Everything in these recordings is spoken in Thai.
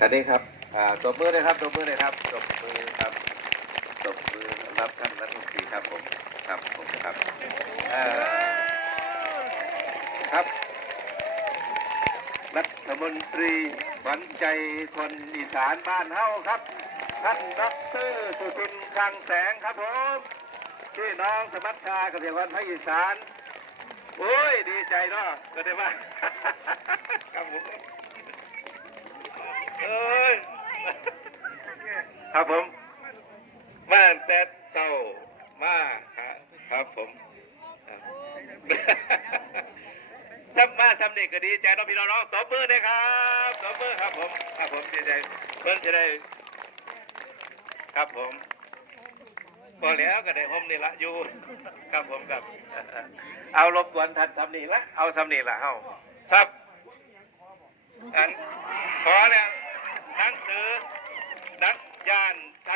กันนี้ครับอ่าตบมือเลยครับตบมือเลยครับตบมือครับตบมือรับท่านรัฐมนตรีครับผมครับผมครับอครับ รัฐมนตรีขวัญใจคนอีสานบ้านเฮาครับ ท่านดรสุทินคลังแสงครับผมพี่น้องสมัชชาเกษตรกรภาคอีสานโอ้ย ดีใจเนาะก็ได้ว่าครับผมเอ้ย ครับผม มาแต่เช้ามาครับผมซ้ำมาซ้ำนี่ก็ดีใจน้องพี่น้องๆตบมือเลยครับตบมือครับผมครับผมดีใจเพิ่นจะได้ ครับผมพอแล้วก็ได้ผมนี่ละอยู่ครับผมครับ เอารบกวนท่านทำนี่ละเอาทำนี่ละเฮาครับอันขอเนี่ยหนังสือ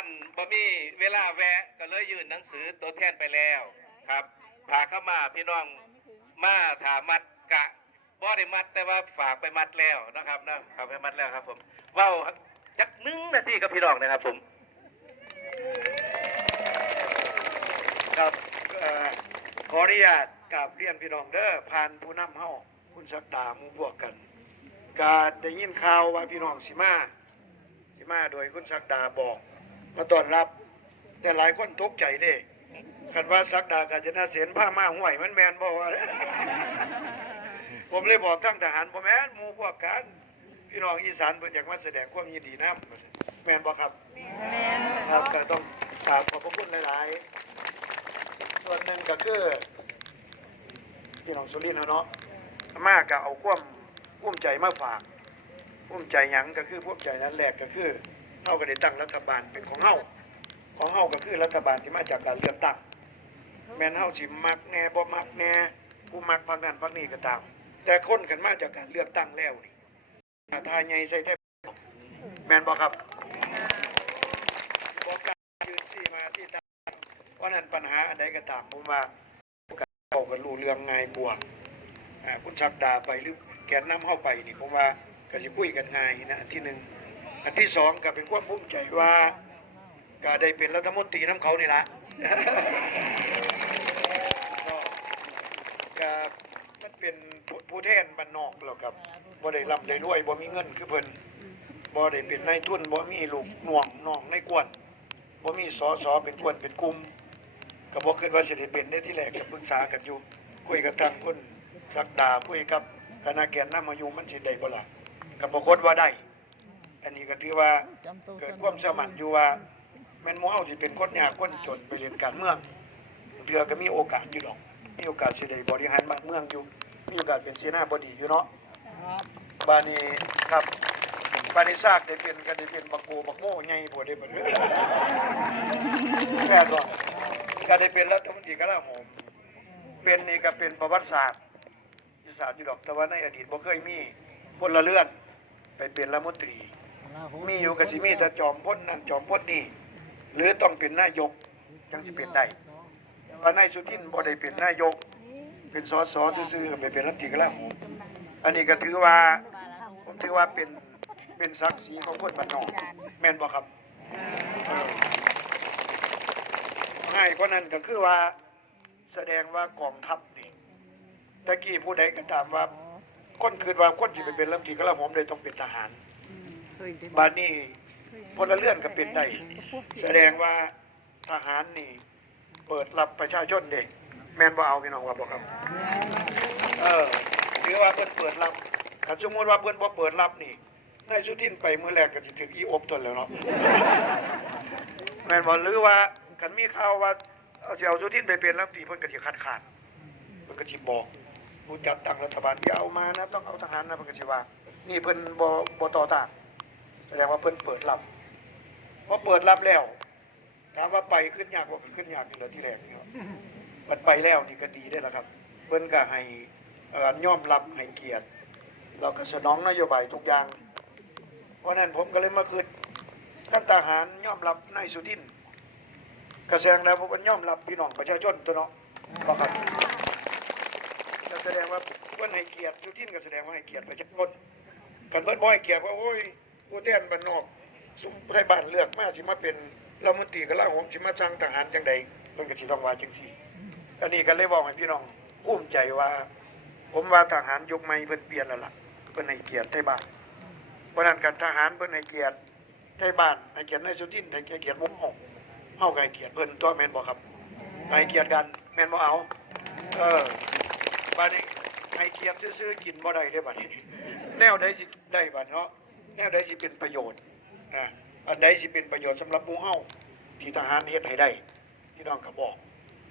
านท่านบ่มีเวลาแวะก็เลยยื่นหนังสือตัวแทนไปแล้วครับพาเข้ามาพี่น้องมาถามัดกะบ่ได้มัดแต่ว่าฝากไปมัดแล้วนะครับนะครับไปมัดแล้วครับ ผมว้าวจักนึ่งนาทีกับพี่น้องนะครับ ผมครับขออนุญาตกราบเรียนพี่น้องเด้อผ่านผู้นำเฮาคุณสักดาหมูพวกกันก็ได้ยินข่าวว่าพี่น้องสิมาสิมาโดยคุณสักดาบอก มาต้อนรับ แต่หลายคนตกใจเด้คันว่าสักดากาญจนาเสนผ้ามาห่วยมันแมนบ่ว่าผมเลยบอกทั้งทหารบ่แม่นหมู่พวกกันพี่น้องอีสานเพิ่นอยากมาแสดงความยินดีนํแม่นบ่ครับครับก็ต้องกราบขอบพระคุณหลาย ๆ ส่วนหนึ่งก็คือพี่น้องสุรินทร์เขาเนาะมากก็เอาความภูมิใจมาฝากภูมิใจหยังก็คือภูมิใจนั้นแรกก็คือ เฮาก็ได้ตั้งรัฐบาลเป็นของเฮาของเฮาก็คือรัฐบาลที่มาจากการเลือกตั้งแม้นเฮาสิมักแน่บ่มักแน่ผู้มักพรรคนั้นพรรคนี้ก็ตาม แต่คนกันมาจากการเลือกตั้งแล้วนี่หน้าทายใหญ่ใส่แทบแม่นบ่ครับบ่กล้ายืนซี่มาที่ตาเพราะนั้นปัญหาอันใดก็ตามผมว่าเขาก็รู้เรื่องง่ายกว่าคุณชักดาไปหรือแกนน้ำเข้าไปนี่ผมว่าก็จะคุยกันง่ายนะอันที่หนึ่ง อันที่สองก็เป็นความภูมิใจว่าก็ได้เป็นรัฐมนตรีน้ำเขานี่ละก็มันเป็นผู้แทนบ้านนอกแล้วครับบ่ได้ร่ำได้รวยบ่มีเงินคือเพิ่นบ่ได้เป็นนายทุนบ่มีลูกน้องน้องในกวนบ่มีสอสอเป็นกวนเป็นกลุ่มก็บอกขึ้นว่าสิได้เป็นได้ที่แรกก็ปรึกษากันอยู่คุยกับทางคนสักดาคุยกับคณะแกนนำมาอยู่มันสิได้บ่ล่ะก็ปรากฏว่าได้ อันนี้ก็ถือว่าเกิดความสมัครอยู่ว่าแม่นหมู่เฮาสิเป็นคนยากคนจนไปเรียนการเมืองเทื่อก็มีโอกาสอยู่ดอก มีโอกาสสิได้บริหารบ้านเมืองอยู่ มีโอกาสเป็นเสนาบดีอยู่เนาะบานี้ครับบานี้ซากได้เป็นก็ได้เป็นบักโกบักโม่ใหญ่บ่ได้บ่เด้แม่ก็ก็ได้เป็นรัฐมนตรีกลาโหมเป็นนี่ก็เป็นประวัติศาสตร์ศาสตร์อยู่ดอกแต่ว่าในอดีตบ่เคยมีพลเรือนไปเป็นรัฐมนตรี มีอยู่กับสิมีแต่จอมพ้นนั่นจอมพ้นนี่หรือต้องเป็นนายกจังสิเป็นได้ว่านายสุทินบ่ได้เป็นนายก เป็นสสซื่อๆก็ไปเป็นรัฐมนตรีกลาโหมอันนี้ก็ถือว่าผมถือว่าเป็นเป็นศักดิ์ศรีของคนบ้านนอกแม่นบ่ครับเออง่ายกว่านั้นก็คือว่าแสดงว่ากองทัพนี่ตะกี้ผู้ใดก็ตามว่าคนคิดว่าคนที่ไปเป็นรัฐมนตรีก็ละผมเลยต้องเป็นทหาร บาดนี้พลเรือนก็เป็นได้ แสดงว่าทหารนี่ เปิดรับประชาชนเด็กแม่นบ่เอาพี่น้องว่าบ่ครับเออถือว่าเพิ่นเปิดรับถ้าสมมติว่าเพิ่นบ่เปิดรับนี่นายสุทินไปมื้อแรกก็สิถึงอีอบตนแล้วเนาะแม่นบ่หรือว่าคันมีข่าวว่าเอาสิเอาสุทินไปเป็นรัฐมนตรีเพิ่นก็สิคัดค้านเพิ่นก็สิบอกผู้จัดตั้งรัฐบาลอย่าเอามานะต้องเอาทหารนะเพิ่นก็สิว่านี่เพิ่นบ่บ่ต่อต้าน แสดงว่าเพิ่นเปิดรับพอเปิดรับแล้วถามว่าไปขึ้นยากบ่าขึ้นยากนี่แหละที่แรกนี่ครับมันไปแล้วนี่ก็ดีได้แล้วครับ เพิ่นก็ให้เอ่อมรับให้เกียรติ เราก็สนองนโยบายทุกอย่าง เพราะนั้นผมก็เลยมาคืนท่านทหารย่อมรับนายสุทินก็แสงแล้วผมก็ย่อมรับพี่น้องประชาชนตัวเนาะบอกครับก็แสดงว่าเพื่อนให้เกียรติสุทินก็แสดงว่าให้เกียรติประชาชนกันเพื่อนบ่ให้เกียรติว่าโอ้ย ผู้แทนบ้านนอกสุมให้บ้านเลือกมาสิมาเป็นรัฐมนตรีกลาโหมสิมาสร้างทหารจังใดเพิ่นก็สิต้องว่าจังซี่อันนี้ก็เลยบอกให้พี่น้องภูมิใจว่า ผมว่าทหารยุคใหม่เพิ่นเปลี่ยนแล้วล่ะเพิ่นให้เกียรติไทบ้านเพราะนั้นการทหารเพิ่นให้เกียรติไทบ้านให้เกียรตินายสุทินให้เกียรติวงหงเฮาก็ให้เกียรติเพิ่นตัวแม่นบ่ครับให้เกียรติกันแม่นบ่เอาเออบัดนี้ให้เกียรติซื่อๆกินบ่ได้เด้บัดนี้แนวใดสิได้บัดเนาะ แนวใดสิเป็นประโยชน์นะอันใดสิเป็นประโยชน์สำหรับหมู่เฮาที่ทหารเฮ็ดให้ได้พี่น้องก็บอก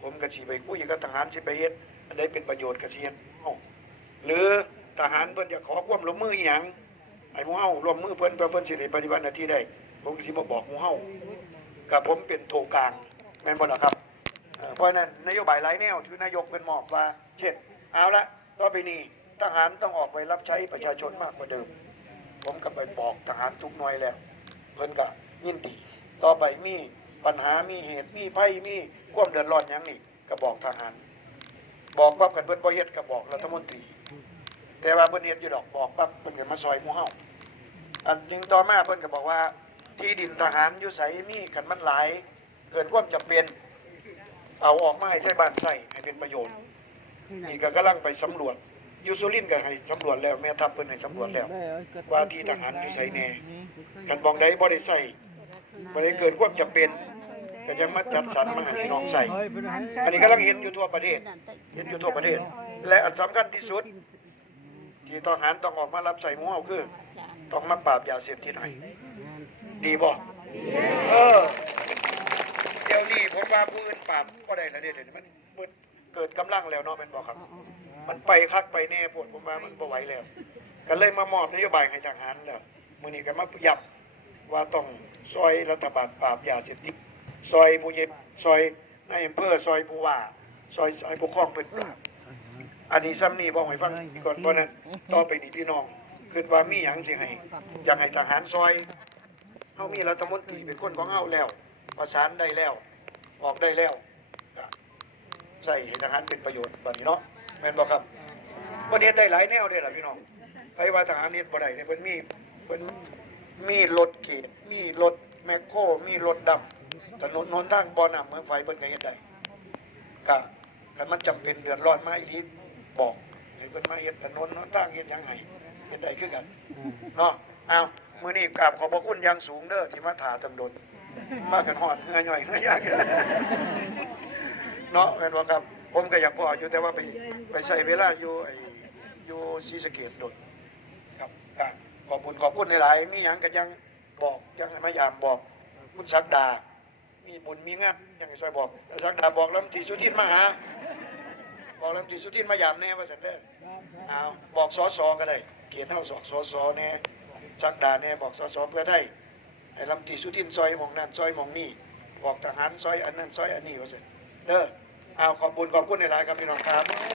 ผมก็สิไปคุยกับทหารสิไปเฮ็ดอันใดเป็นประโยชน์ก็สิเฮ็ดเฮาหรือทหารเพิ่นจะขอความร่วมมืออีหยังให้หมู่เฮาร่วมมือเพิ่นเพื่อเพิ่นสิได้ปฏิบัติหน้าที่ได้ผมก็สิมาบอกหมู่เฮากับผมเป็นโถกลางแม่นบ่ล่ะครับเพราะนั้นนโยบายหลายแนวที่นายกเพิ่นมอบว่า เช่น เอาละต่อไปนี้ทหารต้องออกไปรับใช้ประชาชนมากกว่าเดิม ผมก็ไปบอกทหารทุกหน่วยแล้ว เพิ่นก็ยินดี ต่อไปมีปัญหามีเหตุมีภัยมีความเดือดร้อนหยังนี่ก็บอกทหาร บอกปั๊บกันเพิ่นบ่เฮ็ดก็บอกรัฐมนตรี แต่ว่าเพิ่นเฮ็ดอยู่ดอกบอกปั๊บเพิ่นก็มาซอยหมู่เฮาอันนึงต่อมาเพิ่นก็บอกว่า ที่ดินทหารอยู่ไสมีกันมันหลาย เกินความจำเป็นเอาออกมาให้ใช้บ้านใช้ให้เป็นประโยชน์นี่ก็กำลังไปสำรวจ ยูสุรินทร์ก็ให้สำรวจแล้วแม่ทัพเพิ่นให้สำรวจแล้ว ว่าที่ทหารอยู่ไสแน่กันบองใดบ่ได้ใส่บ่ได้เกิดความจำเป็นก็ยังมาจัดสรรมาให้พี่น้องใส่อันนี้กำลังเห็นอยู่ทั่วประเทศ เห็นอยู่ทั่วประเทศ และอันสำคัญที่สุด ที่ทหารต้องออกมารับใส่หมู่เฮาคือต้องมาปราบยาเสพติดให้ดีบ่เออเดี๋ยวนี้ผมว่าผู้อื่นปราบก็ได้แล้วเดี๋ยวนี้มันมันเกิดกำลังแล้วเนาะแม่นบ่ครับ มันไปคักไปแน่ปวดผมว่ามันบ่ไหวแล้ว ก็เลยมามอบนโยบายให้ทหารแล้วมือนี้ก็มาย้ำว่าต้องซอยรัฐบาลปราบยาเสพติดซอยผู้เย็บซอยนายอำเภอซอยผู้ว่าซอยซอยปกครองเพิ่นปราบอันนี้ซ้ำนี่บอกให้ฟังอีกก่อนเพราะนั้นต่อไปนี้พี่น้องคิดว่ามีหยังสิให้อยากให้ทหารซอยเฮามีรัฐมนตรีเป็นคนของเฮาแล้ว ประสานได้แล้ว ออกได้แล้วใส่ให้ทหารเป็นประโยชน์บัดนี้เนาะ แม่นบ่ครับประเทศได้หลายแนวเด้ล่ะพี่น้องไปว่าทหารเฮ็ดบ่ได้เนี่ยเพิ่นมีเพิ่นมีรถเกตมีรถแมคโครมีรถดำถนนหนทางบ่อน้ำเมืองไฟเพิ่นก็เฮ็ดได้ก็คันมันจำเป็นเดือดร้อนมาอีหลีบอกให้เพิ่นมาเฮ็ดถนนหนทางเฮ็ดหยังให้เฮ็ดได้คือกันเนาะเอามื้อนี้กราบขอบพระคุณอย่างสูงเด้อที่มาถาตำดนมากันฮอดเหือย่อยเหือยาก เนาะแม่นบ่ครับ ผมก็อยากบอกอยู่แต่ว่าไปไปใช้เวลาอยู่ไอ้อยู่ศรีสะเกษโดดครับก็ขอบคุณขอบคุณหลายๆมีหยังก็ยังบอกยังให้มายามบอกคุณศักดา มีบุญมีงานยังให้ช่วยบอกศักดาบอกลำตีสุทินมาหาบอกลำตีสุทินมายามแน่ว่าสันเด้อเอาบอกสอสอก็ได้เขียนเท่าสอสอสอแน่ศักดาแน่บอกสอสอเพื่อได้ให้ลำตีสุทินซอยมองนั่นซอยมองนี่บอกทหารซอยอันนั้นซอยอันนี้ว่าสันเด้อ เอาขอบคุณขอบคุณในรายๆครับพี่น้องครับ